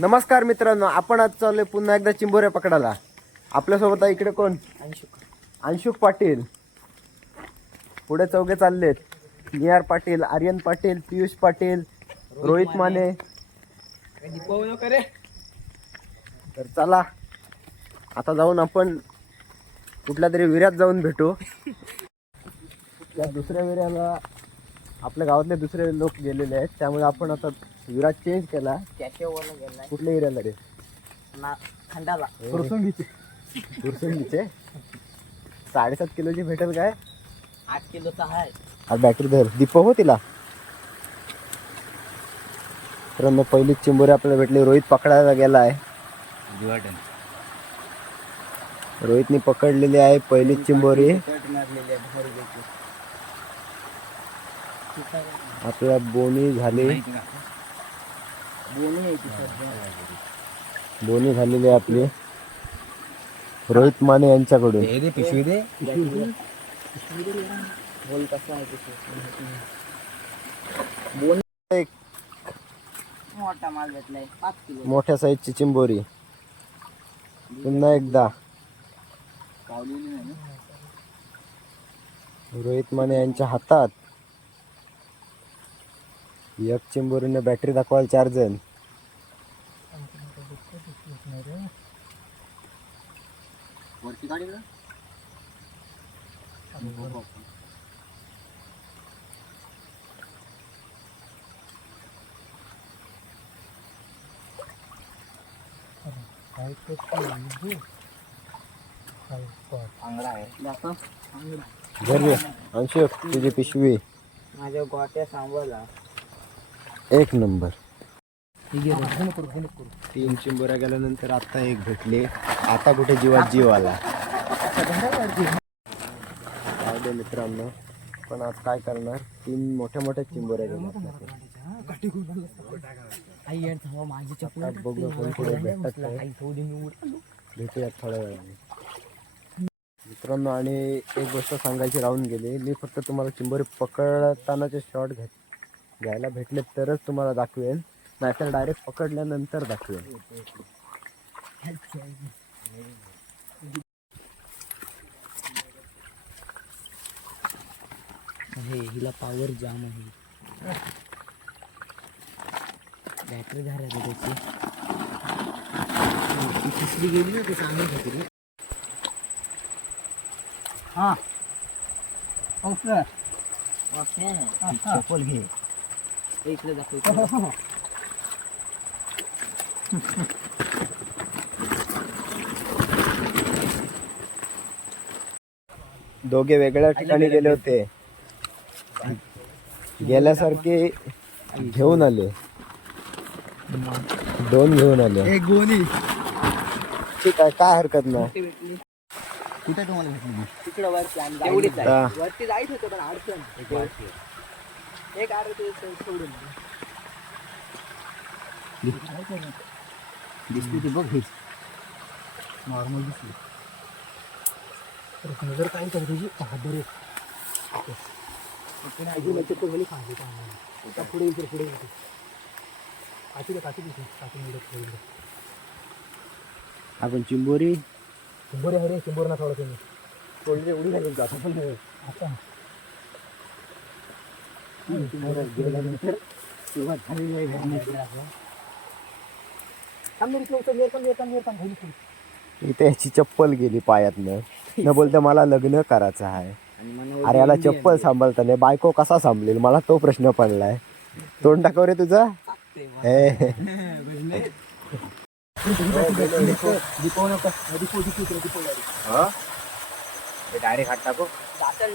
नमस्कार मित्रांनो आपण आज चाललोय पुन्हा एकदा चिंबोऱ्या पकडायला. आपल्यासोबत आहे इकडे कोण? अंशुक. पाटील. पुढे चौघे चाललेत. निहार पाटील आर्यन पाटील पियुष पाटील रोहित माने. तर चला आता जाऊन आपण कुठल्या तरी विऱ्यात जाऊन भेटू. त्या दुसऱ्या विऱ्याला आपल्या गावातले दुसरे लोक गेलेले आहेत त्यामुळे आपण आता विराट चेंज केला. कुठल्या एरियाला रे? खंडाला. कुरसुंगीचे कुरसुंगीचे साडेसात किलोची भेटेल काय? आठ किलोचा आहे आज बॅटरी धर. दीप हो तिला. मित्रांनो पहिलीच चिंबोरी आपल्याला भेटली. रोहित पकडायला गेला आहे रोहितनी पकडलेली आहे पहिलीच चिंबोरी. आपल्या बोनी झाली. बोनी झालेली आहे आपली. रोहित माने यांच्याकडून. पिशवी दे. बोल कसं आहे एक मोठा माल भेटलाय पाच किलो. मोठ्या साईजची चिंबोरी. पुन्हा एकदा. रोहित माने यांच्या हातात. एक चिंबोरीने बॅटरी दाखवायला चार जण. अंशुक तुझी पिशवी. माझ्या गोट्या सांभाळला. एक नंबर. तीन चिंबोऱ्या गेल्यानंतर आता एक भेटले. आता कुठे जीवात जीव आला दे मित्रांनो. पण आज काय करणार? तीन मोठ्या मोठ्या चिंबोऱ्या गेल्या बघू कोण पुढे भेटतात भेटूयात थोड्या वेळाने. मित्रांनो आणि एक गोष्ट सांगायची राहून गेली. मी फक्त तुम्हाला चिंबोरी पकडतानाचे शॉट घेतले. घ्यायला भेटले तरच तुम्हाला दाखवेन नाहीतर डायरेक्ट पकडल्यानंतर दाखवेन हे हिला पॉवर जाम आहे. बॅटरी झाली त्याची. ती तिसरी गेली ना ती चांगली होती हा. ओके ओके चप्पल घे इकडे दाखव. दोघे वेगळ्या ठिकाणी गेले होते. गेल्यासारखे घेऊन आले. दोन घेऊन आले. एक गोणी ठीक आहे काय हरकत नाही. कुठे तुम्हाला भेटली? तिकडे वरती आणि तेवढीच हा. आहे. वरती जायचं होतं पण अडचण. एक अर्ध सोडून दिसली ती बघ हीच नॉर्मल दिसली. नजर काय करते तुझी बरे पुढे येईल पुढे येईल काची दे काची दिसली. काची मिळत पुढे आपण चिंबोरी. चिंबोरे हरे चिंबोर ना थोडं तुम्ही. थोडी उडी झाली जाता पण आता सुरुवात झालेली आहे भेटण्याची. थांब रे, इथलं उचल, येरकाम, येरकाम, येरकाम, खाली ठेव. इथे याची चप्पल गेली पायातनं न बोलता मला लग्न करायचं आहे अरे याला चप्पल सांभाळता नाही बायको कसा सांभाळेल मला तो प्रश्न पडलाय तोंड टाकव रे तुझा हे. डायरेक्ट हात टाकू जातं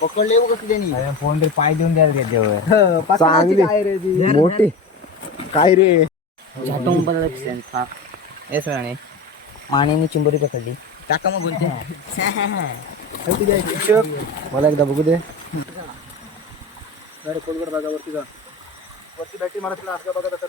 पकडले कसं त्यांनी. फोन रे पाय देऊन द्याल त्याच्यावर चांगली. मोठी. काय रे? झाटून येस मानेने चिंबोरी पकडली. टाका मग बोलते मला एकदा बघू दे. कोलगड जागा वरती जा. वरती बॅटरी मारत तुला असं बघा तर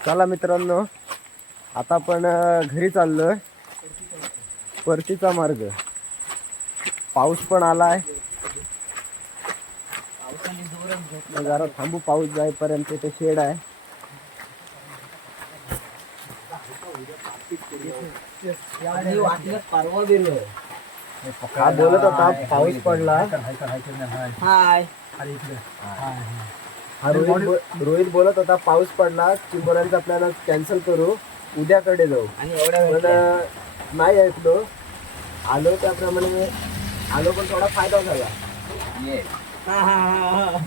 चला मित्रांनो आता आपण घरी चाललोय परतीचा मार्ग पाऊस पण आलाय आहे जरा थांबू पाऊस जाईपर्यंत ते शेड आहे बोलत होता पाऊस पडला हाय हा रोहित रोहित बोलत होता पाऊस पडला चिंबोऱ्यांचा प्लॅन कॅन्सल करू उद्याकडे जाऊ. आणि एवढ्या नाही ऐकलो. आलो त्याप्रमाणे आलो पण थोडा फायदा झाला. हा हा हा.